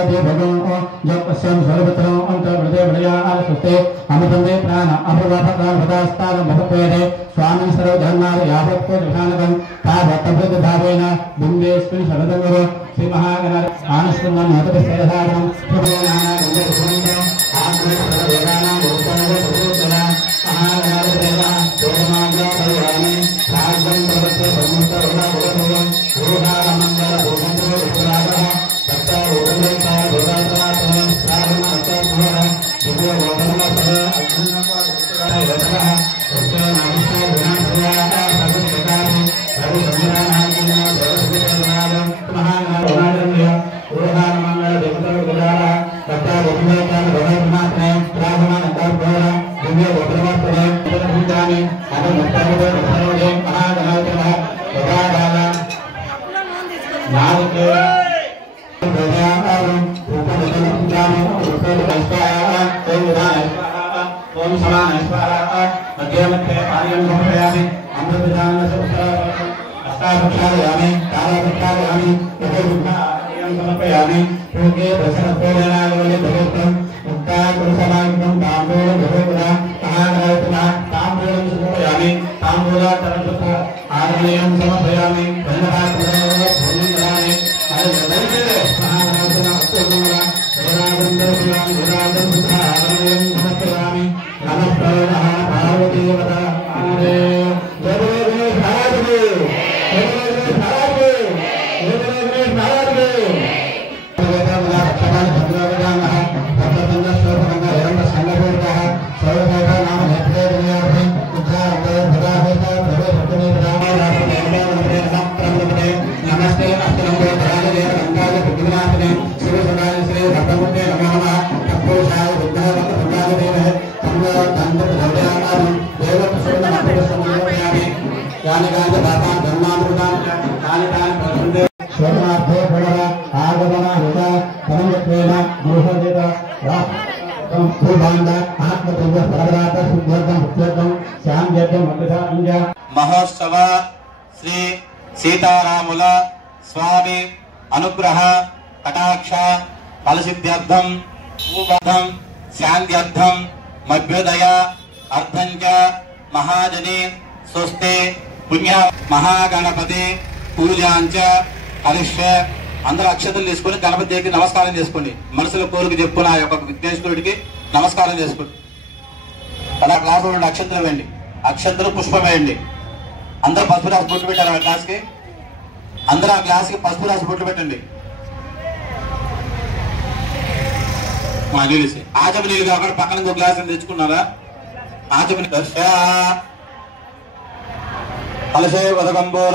अदे भगवान जब पश्यम सर्वत्रं अंत हृदय भया आलस्ते अमृतंदे प्राण अभवापकान भदास्तान भवपेदे स्वामी सर्वधर्मार यावत् को विधानकं तावत्तभृत भावेन बिंदेस्मिन् शरदंगरो श्री महागणर आनस्मरण हतते सेधारणं प्रभुनाना गंधर्वंदे आत्मे सर्वदेवानां भूतानां भूतला महागणर देवा देवानां भगवानि राजं प्रवत्ते ब्रह्मस्तवना भवतो भूषाण मंगल भूषणो उत्तरादः तत्ता उपलेखा भगवान् प्रारम्भः भवः दिव्य भवनः अग्निनः उत्तराय वदनः उत्तर नामस्य गुणाः सर्वप्रकारे सर्वसंग्रहाणां देवस्य महागणराजन्य भूषाण मंगल देवतो गुणाः तत्ता उपलेखा भगवान् प्रारम्भः भवः दिव्य भवनः भूतानि अनन्तरः सर्वदे महागणराजः भगवान् नारके प्रजाआरं उपनिषदं जामो उपनिषदस्वाहा ओम समानाय स्वाहा मध्यमध्ये पार्यं समर्पयामि अमृतदानस्य अष्टादशायामि कालदशायामि उपविष्टायं समर्पयामि योगे दशरथोदनाय भगवतं मुक्ताकुलसमागमं ताम्बूलं भगवता महागणपतिना ताम्बूलं समर्पयामि ताम्बूलाचरणं आर्यं समर्पयामि धन्यवाद भूमिदाय अयदैते महागणपतिना अस्तुमंगला वेदागंधर्वयामि वेदागं बुद्धागं समर्पयामि नमः प्रभवः पार्वती देवता आरे जय गणेश महाराज की जय गणेश महाराज की जय गणेश महाराज की वेदांगा रक्षकान् भद्रवदानः भद्रतंगस्वरूपंगा हिरण्य संगपूर्णः सर्वदेवता नाम हेतुते दुनियाभि उद्धारं भदाभूता प्रभुभक्तिने प्रदामनमते नमस्ते अस्तुनमो धराजले गंगाज विघ्नाशने शिवसदाय श्री भक्तमुते नमः तत्पुरुषाय बुद्धवत्तपुण्डादेवः तन्नो तन्त्र धर्मयानां देवप्रसन्नमप्रसन्नमयामि यानि कानि पापान् धर्मामृतान् तानि तानि प्रसन्ने स्वमार्थे फलः आगमनाहुता परमत्वेन गृहजित भूभाण्ड आत्मतत्व परदात शुद्धर्थं भक्त्यर्थं शान्त्यर्थं भक्तसाञ्ज महोत्सव श्री सीतारामुल स्वामी अनुग्रह कटाक्ष फलसिद्ध्यर्थं भूबद्धं शान्त्यर्थं मभ्युदय अर्थंच महाजनी स्वस्ति पुण्य महागणपति పూజాంచ హరిష్య అందరూ అక్షతలు తీసుకొని గణపతికి నమస్కారం చేసుకోండి. మనసులో కోరిక చెప్పుకున్న ఆ యొక్క విఘ్నేశ్వరుడికి నమస్కారం చేసుకోండి. అలా గ్లాసు 2 అక్షంతలు వేయండి. అక్షంతలు పుష్పం వేయండి. అందరూ పసుపు రాసి బొట్టు పెట్టారు. ఆ గ్లాస్కి అందరూ ఆ గ్లాస్కి పసుపు రాసి బొట్టు పెట్టండి. నీళ్ళు ఆచమ నీళ్ళు కాకుండా పక్కన ఇంకో గ్లాస్ తెచ్చుకున్నారా? ఆచమ దర్శ కలశే వదకంబోర